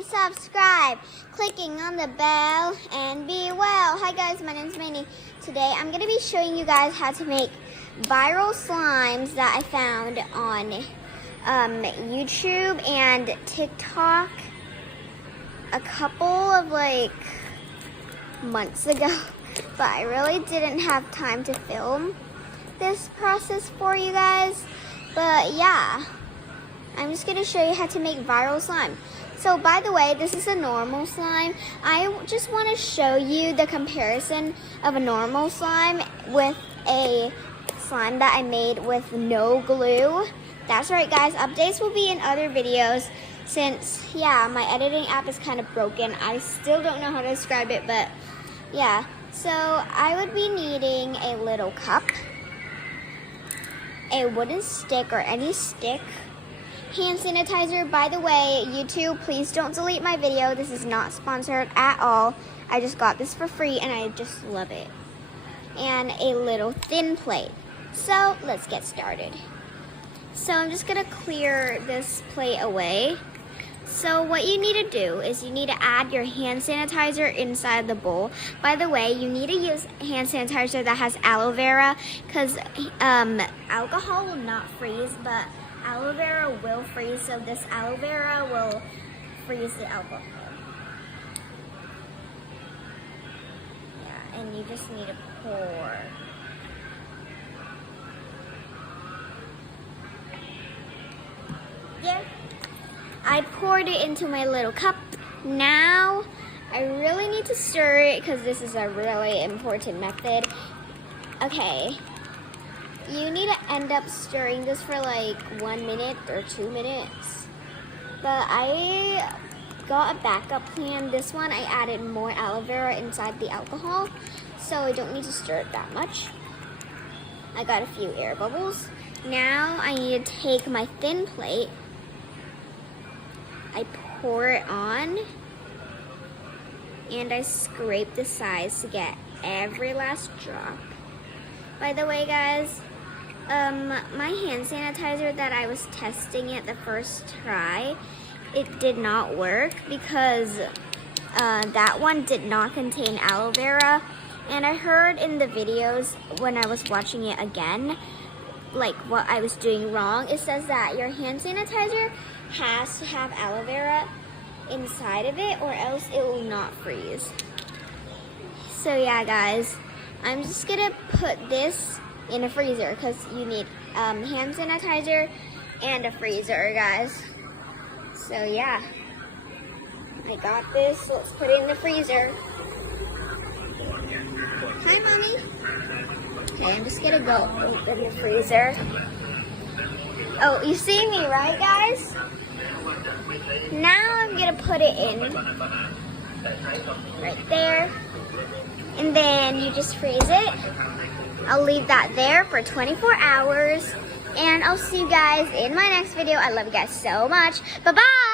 and subscribe, clicking on the bell, and be well. Hi guys, my name is Manny. Today I'm going to be showing you guys how to make viral slimes that I found on YouTube and TikTok a couple of months ago, but I really didn't have time to film this process for you guys. But yeah, I'm just going to show you how to make viral slime. So by the way, this is a normal slime. I just want to show you the comparison of a normal slime with a slime that I made with no glue. That's right guys, updates will be in other videos since, yeah, my editing app is kind of broken. I still don't know how to describe it, but yeah. So I would be needing a little cup, a wooden stick or any stick, hand sanitizer. By the way, YouTube, please don't delete my video. This is not sponsored at all. I just got this for free and I just love it. And a little thin plate. So let's get started. So I'm just gonna clear this plate away. So what you need to do is you need to add your hand sanitizer inside the bowl. By the way, you need to use hand sanitizer that has aloe vera because alcohol will not freeze, but aloe vera will freeze. So this aloe vera will freeze the alcohol. Yeah, and you just need to pour. Yeah. I poured it into my little cup. Now, I really need to stir it because this is a really important method. Okay, you need to end up stirring this for 1 minute or 2 minutes. But I got a backup plan. This one, I added more aloe vera inside the alcohol, so I don't need to stir it that much. I got a few air bubbles. Now, I need to take my thin plate. I pour it on and I scrape the sides to get every last drop. By the way guys, my hand sanitizer that I was testing it the first try, it did not work because that one did not contain aloe vera. And I heard in the videos when I was watching it again, what I was doing wrong. It says that your hand sanitizer has to have aloe vera inside of it or else it will not freeze. So yeah guys, I'm just gonna put this in a freezer because you need hand sanitizer and a freezer guys. So yeah, I got this. Let's put it in the freezer. Hi mommy. Okay, I'm just gonna go open the freezer. Oh, you see me, right guys? Now I'm gonna put it in right there. And then you just freeze it. I'll leave that there for 24 hours. And I'll see you guys in my next video. I love you guys so much. Bye-bye!